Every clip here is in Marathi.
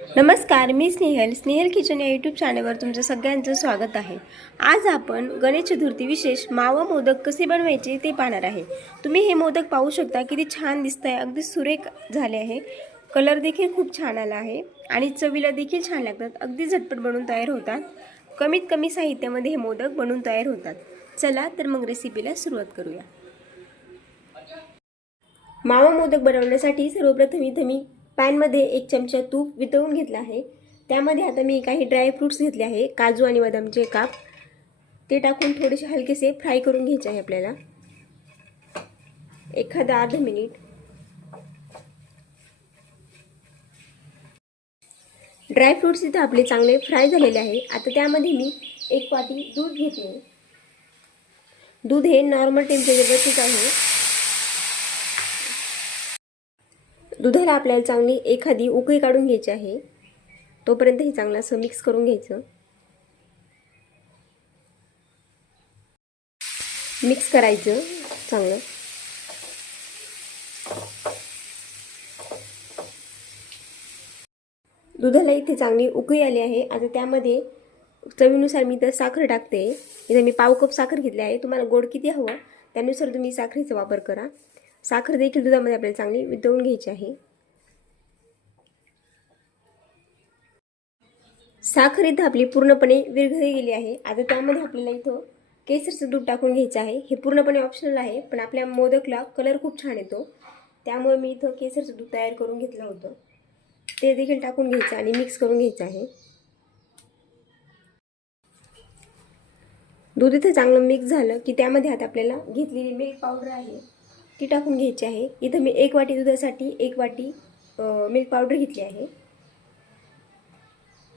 नमस्कार, मी स्नेहल किचन या यूट्यूब चॅनलवर तुमचं सगळ्यांचं स्वागत आहे। आज आपण गणेश चतुर्थी विशेष मावा मोदक कसे बनवायचे ते पाहणार आहे। तुम्ही हे मोदक पाहू शकता, किती छान दिसतंय, अगदी सुरेख झाले आहे। कलर देखील खूप छान आला आहे आणि चवीला देखील छान लागतात। अगदी झटपट बनवून तयार होतात। कमीत कमी साहित्यामध्ये हे मोदक बनवून तयार होतात। चला तर मग रेसिपीला सुरुवात करूया। मावा मोदक बनवण्यासाठी सर्वप्रथम इथे मी पॅनमध्ये 1 चमचा तूप वितळून घेतला आहे। त्यामध्ये आता मी काही ड्राय फ्रूट्स घेतले आहे, काजू आणि बदामचे काप। ते टाकून थोडेसे हलकेसे फ्राय करून घ्यायचे आहे आपल्याला, एखादा अर्धा मिनिट। ड्राय फ्रूट्स इथे आपले चांगले फ्राय झालेले आहे। आता त्यामध्ये मी 1 वाटी दूध घेतले। दूध हे नॉर्मल टेम्परेचरवरच आहे। दुधाला आपल्याला चांगली एखादी उकळी काढून घ्यायची आहे। तोपर्यंत हे चांगलं असं मिक्स करून घ्यायचं। मिक्स करायचं चांगलं। दुधाला इथे चांगली उकळी आली आहे। आता त्यामध्ये चवीनुसार मी तर साखर टाकते। इथे मी पाव कप साखर घेतली आहे। तुम्हाला गोड किती हवं त्यानुसार तुम्ही साखरेचा वापर करा। साखर देखील दुधामध्ये आपल्याला चांगली वितळून घ्यायची आहे। साखर इथं आपली पूर्णपणे विरघळली गेली आहे। आता त्यामध्ये आपल्याला इथं केसरचं दूध टाकून घ्यायचं आहे। हे पूर्णपणे ऑप्शनल आहे, पण आपल्या मोदकला कलर खूप छान येतो, त्यामुळे मी इथं केसरचं दूध तयार करून घेतलं होतं। ते देखील टाकून घ्यायचं आणि मिक्स करून घ्यायचं आहे। दूध इथं चांगलं मिक्स झालं की त्यामध्ये आता आपल्याला घेतलेली मिल्क पावडर आहे ती टाकून घ्यायची आहे। इथं मी 1 वाटी दुधासाठी 1 वाटी मिल्क पावडर घेतली आहे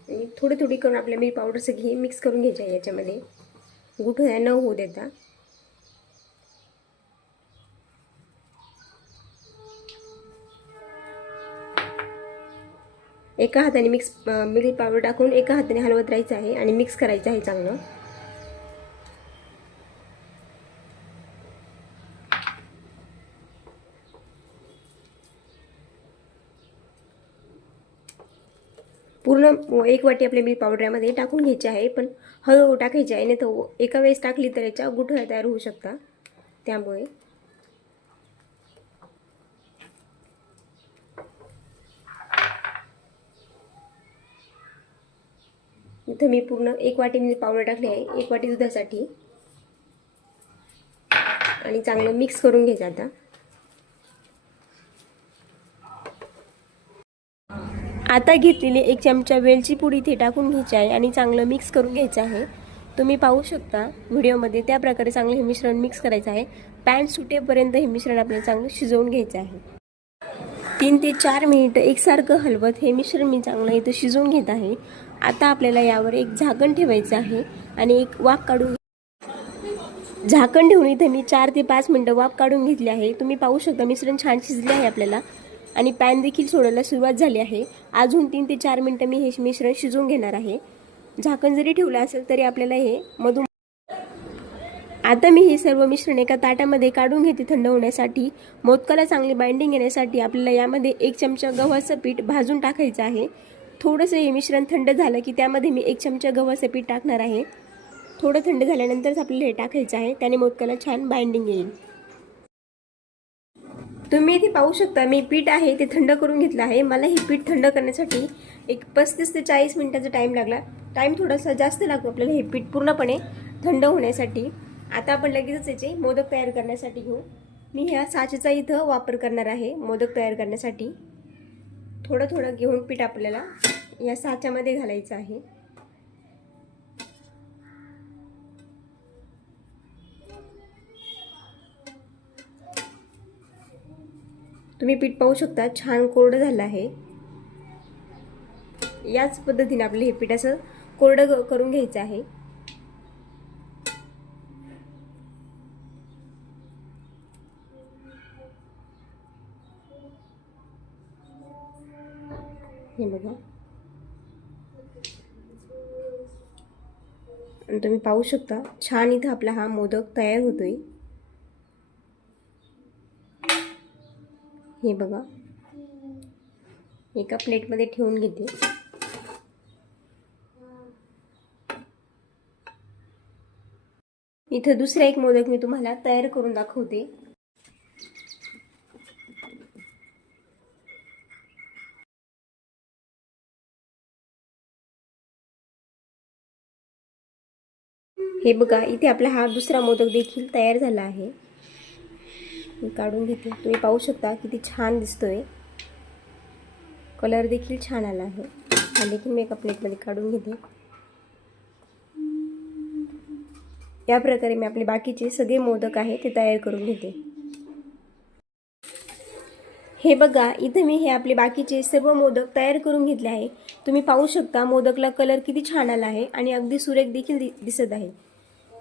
आणि थोडी थोडी करून आपल्या मिल्क पावडर सगळी मिक्स करून घ्यायची आहे। याच्यामध्ये गुठळ्या न होऊ देता एका हाताने मिल्क पावडर टाकून एका हाताने हलवत राहायचं आहे आणि मिक्स करायचं आहे चांगलं। पूर्ण 1 वाटी आपल्या मिल्क पावडर यामध्ये टाकून घ्यायची आहे, पण हळूहळू टाकायची आहे, नाही तर एका वेळेस टाकली तर याच्या गुठळ्या तयार होऊ शकतात। त्यामुळे इथं मी पूर्ण 1 वाटी मिल्क पावडर टाकली आहे 1 वाटी दुधासाठी आणि चांगलं मिक्स करून घ्यायचं। आता घेतलेली 1 चमचा वेलची पूड इथे टाकून घ्यायची आहे आणि चांगलं मिक्स करून घ्यायचं आहे। तुम्ही पाहू शकता व्हिडिओमध्ये त्या प्रकारे चांगलं हे मिश्रण मिक्स करायचं आहे। पॅन सुटेपर्यंत हे मिश्रण आपल्याला चांगलं शिजवून घ्यायचं आहे। 3 ते 4 मिनिट एकसारखं हलवत हे मिश्रण मी चांगलं इथं शिजवून घेत आहे। आता आपल्याला यावर एक झाकण ठेवायचं आहे आणि एक वाफ काढून झाकण ठेवून इथे मी 4 ते 5 मिनिटं वाफ काढून घेतली आहे। तुम्ही पाहू शकता मिश्रण छान शिजले आहे आपल्याला आणि पॅन देखील सोडायला सुरुवात झाली आहे। अजून 3 ते 4 मिनिटं मी हे मिश्रण शिजवून घेणार आहे। झाकण जरी ठेवलं असेल तरी आपल्याला हे मधून आता मी हे सर्व मिश्रण एका ताटामध्ये काढून घेते थंड होण्यासाठी। मोदकाला चांगली बाइंडिंग येण्यासाठी आपल्याला यामध्ये 1 चमचा गव्हाचं पीठ भाजून टाकायचं आहे। थोडंसं हे मिश्रण थंड झालं की त्यामध्ये मी 1 चमचा गव्हाचं पीठ टाकणार आहे। थोडं थंड झाल्यानंतरच आपल्याला हे टाकायचं आहे, त्याने मोदकाला छान बाइंडिंग येईल। तुम्ही इथे पाहू शकता मी पीठ आहे ते थंड करून घेतलं आहे। मला हे पीठ थंड करण्यासाठी एक 35 ते 40 मिनिटाचा टाइम लागला। टाइम थोडासा जास्त लागतो आपल्याला हे पीठ पूर्णपणे थंड होण्यासाठी। आता आपण लगेचच याचे मोदक तयार करण्यासाठी घेऊ। मी ह्या साचेचा इथं वापर करणार आहे मोदक तयार करण्यासाठी। थोडं थोडं घेऊन पीठ आपल्याला या साच्यामध्ये घालायचं आहे। तुम्ही पीठ पाहू शकता छान कोरडं झालं आहे। याच पद्धतीने आपले हे पीठ असं कोरडं करून घ्यायचं आहे। हे बघा, आणि तुम्ही पाहू शकता छान इथं आपला हा मोदक तयार होतोय। हे बघा, एका प्लेटमध्ये ठेवून घेते. इथं दुसरा एक मोदक मी तुम्हाला तयार करून दाखवते. हे बघा, इथे आपला हा दुसरा मोदक देखील तयार झाला आहे. मी काढून घेते. तुम्ही पाहू शकता किती छान दिसतोय. कलर देखील छान आला आहे. हा देखील मी एका प्लेटमध्ये काढून घेते. या प्रकारे मी आपले बाकीचे सगळे मोदक आहे ते तयार करून घेते. हे बघा, इथे मी हे आपले बाकीचे सर्व मोदक तयार करून घेतले आहे. तुम्ही पाहू शकता मोदकला कलर किती छान आला आहे आणि अगदी सुरेख देखील दिसत आहे.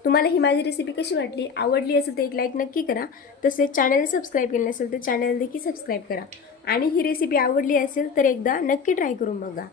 तुम्हाला ही माझी रेसिपी कशी वाटली? आवडली असेल तर एक लाईक नक्की करा. तसेच चॅनल सबस्क्राईब केले नसेल तर चॅनल देखील सबस्क्राईब करा. आणि ही रेसिपी आवडली असेल तर एकदा नक्की ट्राय करून बघा.